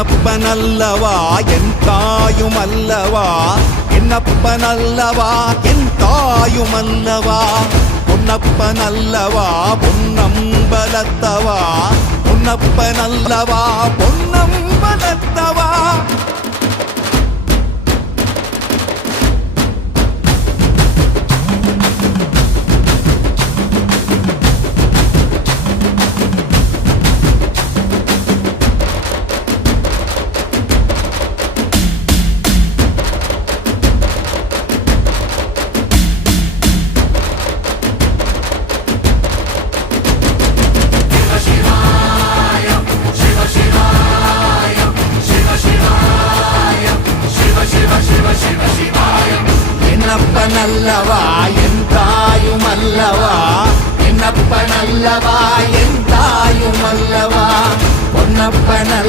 என்னப்பனல்லவா என் தாயுமல்லவா, என்னப்பனல்லவா என் தாயுமல்லவா, பொன்னப்பனல்லவா பொன்னம்பலத்தவா, பொன்னப்பனல்லவா பொன்னம்பலத்தவா. என்னப்பனல்லவா என் தாயுமல்லவா, என்னப்பனல்லவா என் தாயுமல்லவா, பொன்னப்பனல்ல